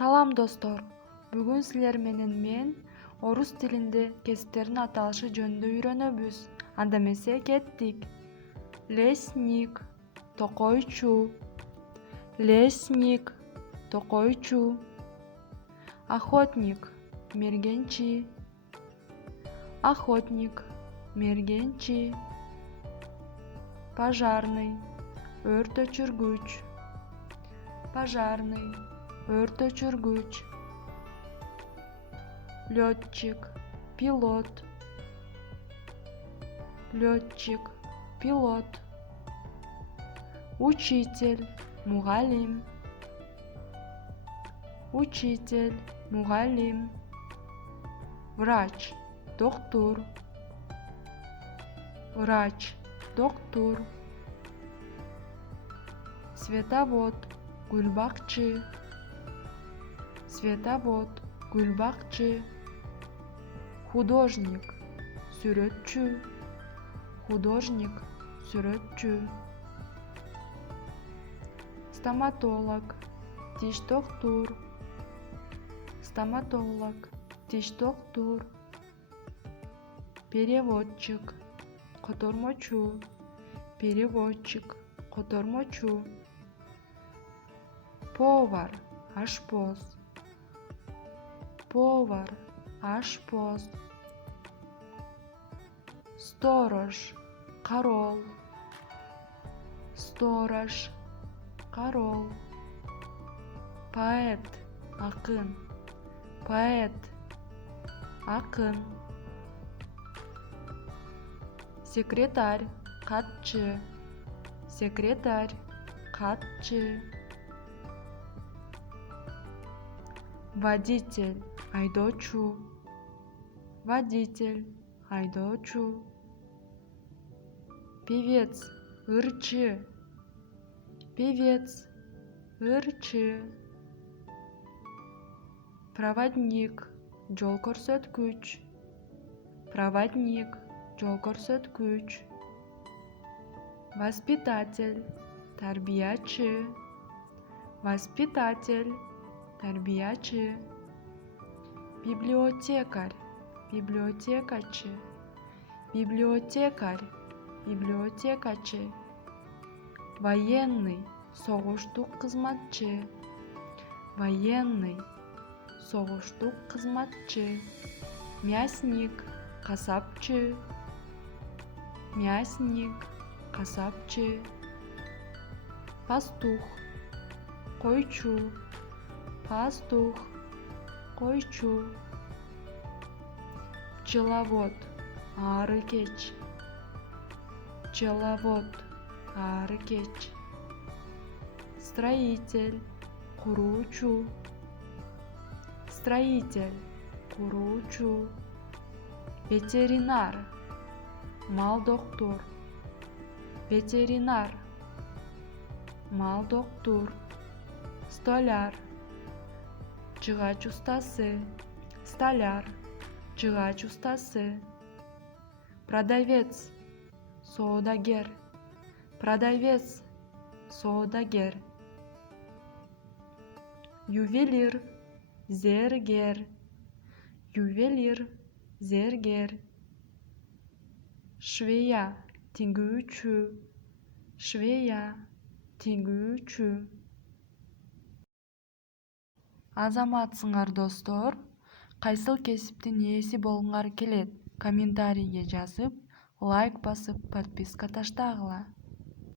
Салам достор, бүгүн силер менен мен орус тилинде кесиптердин аталышы жөнүндө үйрөнөбүз. Анда эмесе кеттик. Лесник, токойчу. Лесник, токойчу. Охотник, мергенчи. Охотник, мергенчи. Пожарный, өрт өчүргүч. Пожарный, өрт өчүргүч. Летчик, пилот. Летчик, пилот. Учитель, мугалим. Учитель, мугалим. Врач, доктор. Врач, доктор. Световод, гүлбакчы. Световод, гүлбакчы. Художник, сүрөтчү. Художник, сүрөтчү. Стоматолог, тиш доктор. Стоматолог, тиш доктор. Переводчик, котормочу. Переводчик, котормочу. Повар, ашпоз. Повар, ашпоз. Сторож, карол. Сторож, карол. Поэт, акын. Поэт, акын. Секретарь, катчы. Секретарь, катчы. Водитель, айдоочу. Водитель, айдоочу. Певец, ырчы. Певец, ырчы. Проводник, жол көрсөткүч. Проводник, жол көрсөткүч. Воспитатель, тарбиячы. Воспитатель, тарбиячы. Библиотекарь, библиотекачы. Библиотекарь, библиотекачы. Военный, согуштук кызматчы. Военный, согуштук кызматчы. Мясник, касапчы. Мясник, касапчы. Пастух, койчу. Пастух, койчу. Пчеловод, арыкеч. Пчеловод, арыкеч. Строитель, куруучу. Строитель, куруучу. Ветеринар, мал доктор. Ветеринар, мал доктор. Столяр, жыгач устасы. Столяр, жыгач устасы. Продавец, соодагер. Продавец, соодагер. Ювелир, зергер. Ювелир, зергер. Швея, тигүүчү. Швея, тигүүчү. Азаматсыңар достор, кайсыл кесиптин ээси болгуңар келет? Комментарийге жазып, лайк басып, подписка таштагыла.